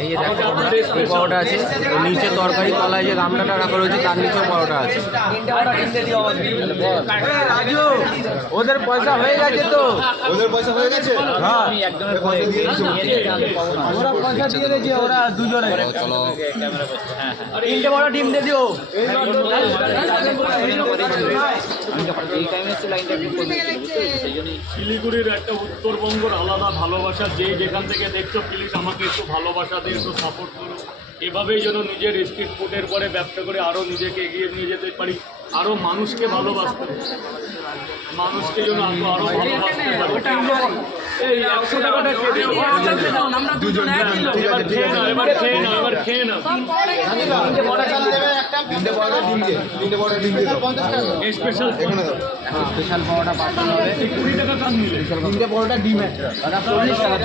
এই যে দেখো এই পাওয়াটা আছে। নিচে তরকারি তলায় যে গামলাটা রাখা রয়েছে তার নিচেও পাওয়াটা আছে। রাজু ওদের পয়সা হয়ে গেছে তো। ওদের পয়সা হয়ে গেছে? হ্যাঁ। ওরা পয়সা দিয়ে দিয়েছে ওরা দুজনে। চলো। তিনটে বড় টিম দিয়ে দিও। শিলিগুড়ির একটা উত্তরবঙ্গের আলাদা ভালোবাসা যেই যেখান থেকে দেখছ প্লিজ আমাকে একটু ভালোবাসা দিয়ে একটু সাপোর্ট করো। এভাবেই যেন নিজের স্ট্রিট ফুডের পরে ব্যবসা করে আরও নিজেকে এগিয়ে নিয়ে যেতে পারি আরও মানুষকে ভালোবাসতে। মানুষকে যেন আরও আরও ভালোবাসতে পারি। এই একশো টাকাটা খেয়ে এবার খেয়ে নাও এবার খেয়ে নাও এবার খেয়ে নাও। তিনটে বড় ডিম দিয়ে তিনটে বড় ডিম দিয়ে দাও। স্পেশাল এখানে দাও। স্পেশাল পাওয়াটা পাঁচশো হবে কুড়ি টাকা তিনটে বড়টা ডিম একটা চল্লিশ টাকা